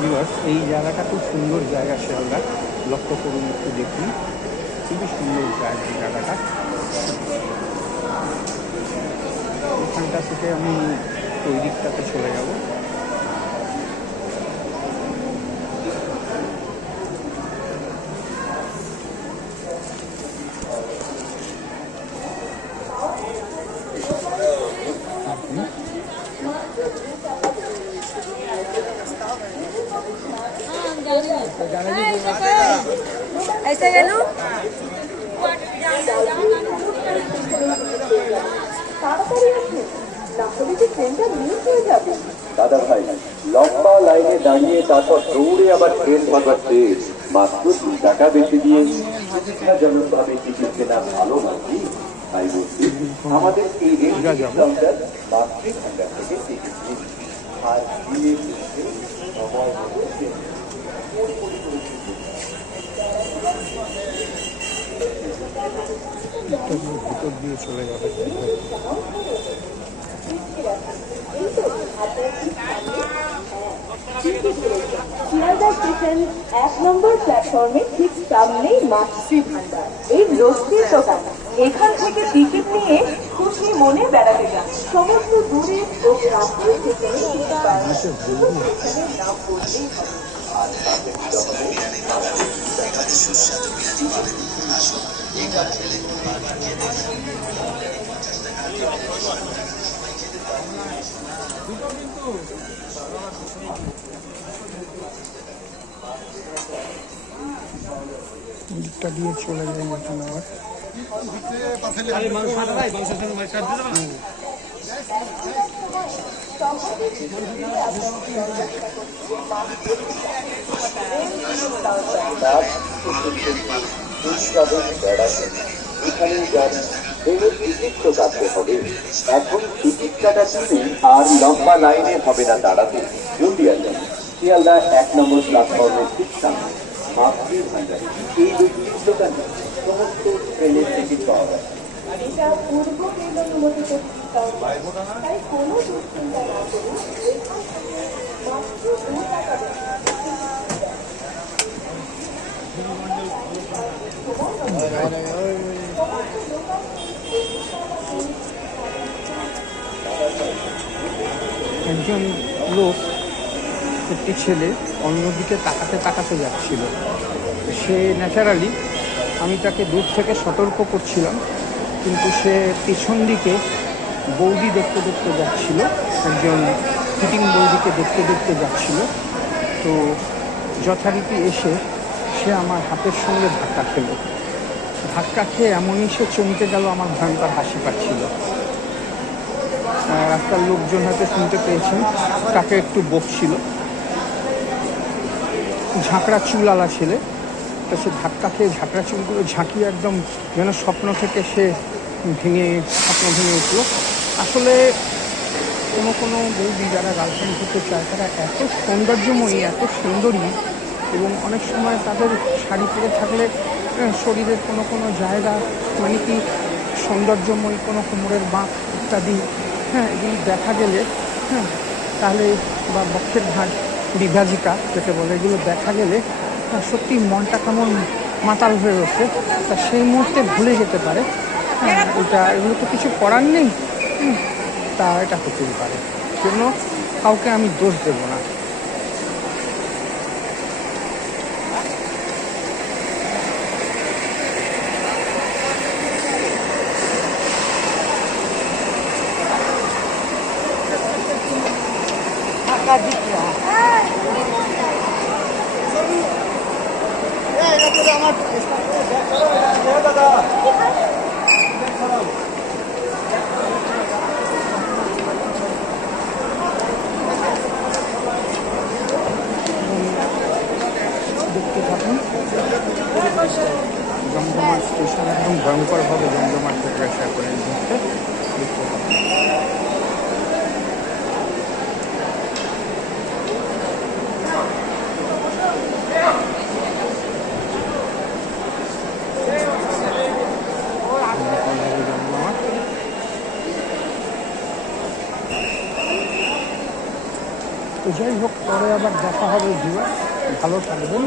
Viewers এই জায়গাটা খুব সুন্দর জায়গা শিয়ালদা লক্ষ্য করুন একটু দেখুন খুবই সুন্দর জায়গা জায়গাটা। এখানটা থেকে আমি ওই দিকটাতে চলে যাব। ऐसे गलू দাদা ভাই, লম্বা লাইনে দাঁড়িয়ে তারপর দৌড়ে আবার ট্রেন ধরবার শেষ মাত্র দু টাকা বেশি দিয়ে সুবিধাজনক ভাবে টিকিট কেনা ভালো নাকি? তাই বলছি, আমাদের এই রেল আর ভিতর দিয়ে এক নম্বর প্ল্যাটফর্মে ঠিক সামনেই মাতৃ এই লক্ষ্মীর এখান থেকে টিকিট নিয়ে খুশি মনে বেড়াতে যান সমস্ত দূরে ও কাছে থেকে নাম বললেই হবে দিকটা দিয়ে চলে যাই এখন আবার। উৎসবে যান তো কাটতে হবে এখন টিকিট কাটা কিনে আর লম্বা লাইনে হবে না দাঁড়াতে জলদি আসেন শিয়ালদা এক নম্বর প্ল্যাটফর্মের ঠিক সামনে এই দোকানে সমস্ত ট্রেনের টিকিট পাওয়া যায় একজন লোক একটি ছেলে অন্যদিকে তাকাতে তাকাতে যাচ্ছিল। সে ন্যাচারালি আমি তাকে দূর থেকে সতর্ক করছিলাম, কিন্তু সে পিছন দিকে বৌদি দেখতে দেখতে যাচ্ছিল, একজন ফিটিং বৌদিকে দেখতে দেখতে যাচ্ছিল। তো যথারীতি এসে সে আমার হাতের সঙ্গে ধাক্কা খেলো। ধাক্কা খেয়ে এমনই সে চমকে গেল, আমার ভয়ঙ্কর হাসি পাচ্ছিল। রাস্তার লোকজন হয়তো শুনতে পেয়েছেন, তাকে একটু বকছিল। ঝাঁকড়া চুলালা ছেলে, তো সে ধাক্কা খেয়ে ঝাঁকড়া চুলগুলো ঝাঁকিয়ে একদম যেন স্বপ্ন থেকে সে ভেঙে, স্বপ্ন ভেঙে উঠল। আসলে কোনো কোনো বৌদি যারা গার্লফ্রেন্ড হতে চায় তারা এত সৌন্দর্যময়ী এত সুন্দরী এবং অনেক সময় তাদের শাড়ি পরে থাকলে শরীরের কোনো কোনো জায়গা মানে কি সৌন্দর্যময়ী কোনো কোমরের বাঁক ইত্যাদি হ্যাঁ এগুলি দেখা গেলে হ্যাঁ তাহলে বা বক্ষের ভাঁজ বিভাজিকা যেটা বলে এগুলো দেখা গেলে সত্যি মনটা কেমন মাতাল হয়ে ওঠে। তা সেই মুহূর্তে ভুলে যেতে পারে। হ্যাঁ, এটা এগুলো তো কিছু করার নেই। তা এটা হতেই পারে। জন্য কাউকে আমি দোষ দেবো না। দেখতে থাকুন জমজমাট স্টেশন একদম ভয়ঙ্করভাবে জমজমাট এখন এই মুহূর্তে দেখতে যাই হোক, পরে আবার দেখা হবে ভিউয়ার ভালো থাকবেন।